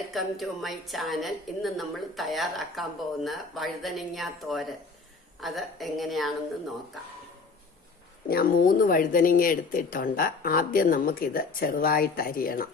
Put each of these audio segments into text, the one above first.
Welcome to my channel. ഇന്ന് നമ്മൾ തയ്യാറാക്കാൻ പോകുന്ന വഴുതനങ്ങ തോരൻ അത് എങ്ങനെയാണെന്ന് നോക്കാം. ഞാൻ 3 വഴുതനങ്ങ എടുത്തിട്ടുണ്ട്. ആദ്യം നമുക്കിത് ചെറുതായിട്ട് അരിയണം.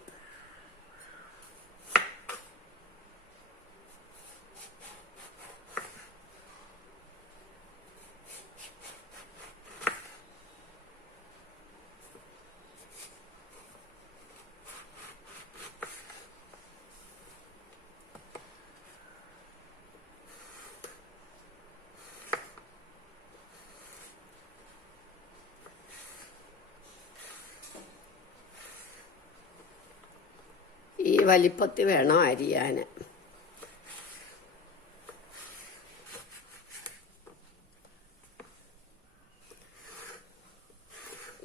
ഈ വലിപ്പത്തിൽ വേണം അരിയാൻ.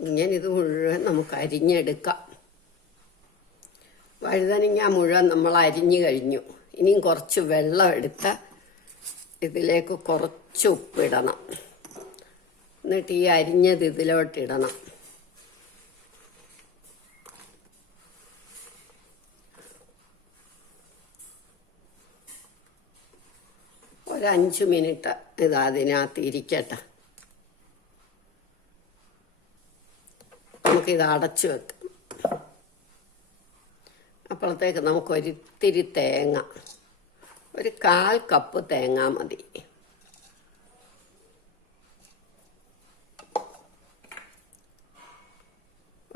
ഇങ്ങനെ ഇത് മുഴുവൻ നമുക്ക് അരിഞ്ഞെടുക്കാം. വഴുതനങ്ങ മുഴുവൻ നമ്മൾ അരിഞ്ഞു കഴിഞ്ഞു. ഇനിയും കുറച്ച് വെള്ളം എടുത്ത് ഇതിലേക്ക് കുറച്ച് ഉപ്പിടണം. എന്നിട്ട് ഈ അരിഞ്ഞത് ഇതിലോട്ടിടണം. ഒരു 5 മിനിറ്റ് ഇത് അതിനകത്ത് ഇരിക്കട്ടെ. നമുക്കിത് അടച്ചു വെക്കാം. അപ്പോഴത്തേക്ക് നമുക്കൊരിത്തിരി തേങ്ങ, ഒരു 1/4 കപ്പ് തേങ്ങ മതി.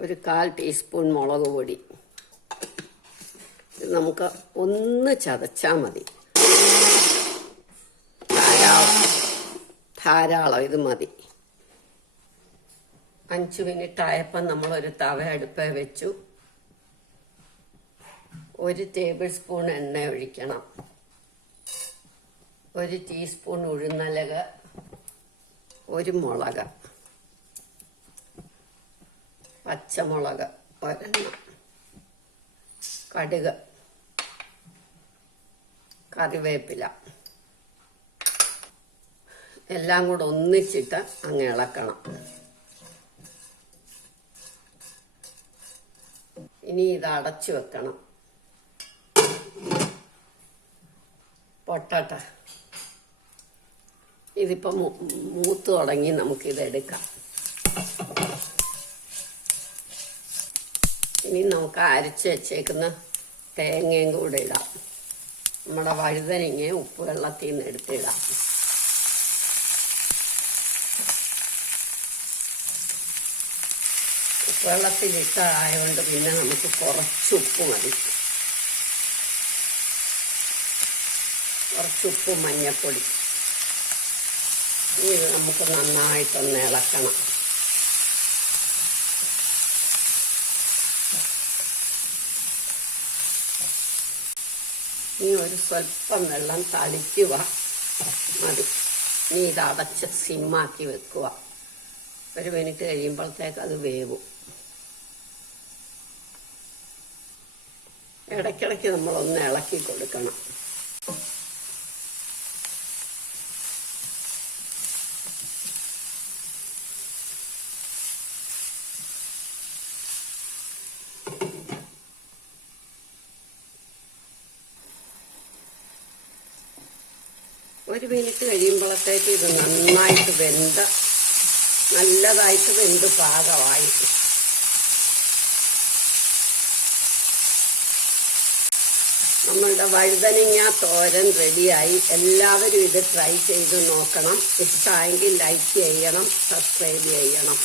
ഒരു 1/4 ടീസ്പൂൺ മുളക് പൊടി. ഇത് നമുക്ക് ഒന്ന് ചതച്ചാൽ മതി. ധാരാളം ഇത് മതി. 5 മിനിറ്റ് ആയപ്പോൾ നമ്മളൊരു തവ അടുപ്പേ വെച്ചു. 1 ടേബിൾ സ്പൂൺ എണ്ണ ഒഴിക്കണം. 1 ടീസ്പൂൺ ഉഴുന്നലക, 1 മുളക്, പച്ചമുളക് ഒരെണ്ണം, കടുക്, കറിവേപ്പില എല്ലാം കൂടെ ഒന്നിച്ചിട്ട് അങ്ങ് ഇളക്കണം. ഇനി ഇത് അടച്ചു വെക്കണം. പൊട്ടട്ടെ. ഇതിപ്പോൾ മൂത്ത് തുടങ്ങി. നമുക്കിതെടുക്കാം. ഇനി നമുക്ക് അരച്ച് വെച്ചേക്കുന്ന തേങ്ങയും കൂടെ ഇടാം. നമ്മുടെ വഴുതനങ്ങ ഉപ്പ് വെള്ളത്തിൽ നിന്ന് എടുത്തിടാം. വെള്ളത്തിലിട്ടായതുകൊണ്ട് പിന്നെ നമുക്ക് കുറച്ച് ഉപ്പ് മതി. കുറച്ചുപ്പ്, മഞ്ഞൾപ്പൊടി. ഇത് നമുക്ക് നന്നായിട്ടൊന്ന് ഇളക്കണം. ഇനി ഒരു സ്വല്പം വെള്ളം തളിക്കുക മതി. ഇനി ഇത് അടച്ച് സിമ്മാക്കി വെക്കുക. 1 മിനിറ്റ് കഴിയുമ്പോഴത്തേക്ക് അത് വേവും. ഇടയ്ക്കിടയ്ക്ക് നമ്മളൊന്ന് ഇളക്കി കൊടുക്കണം. ഒരു മിനിറ്റ് കഴിയുമ്പോഴത്തേക്ക് ഇത് നന്നായിട്ട് നല്ലതായിട്ട് വെന്ത് പാകമായി. നമ്മളുടെ വഴുതനങ്ങ തോരൻ റെഡിയായി. എല്ലാവരും ഇത് ട്രൈ ചെയ്ത് നോക്കണം. ഇഷ്ടമായെങ്കിൽ ലൈക്ക് ചെയ്യണം, സബ്സ്ക്രൈബ് ചെയ്യണം.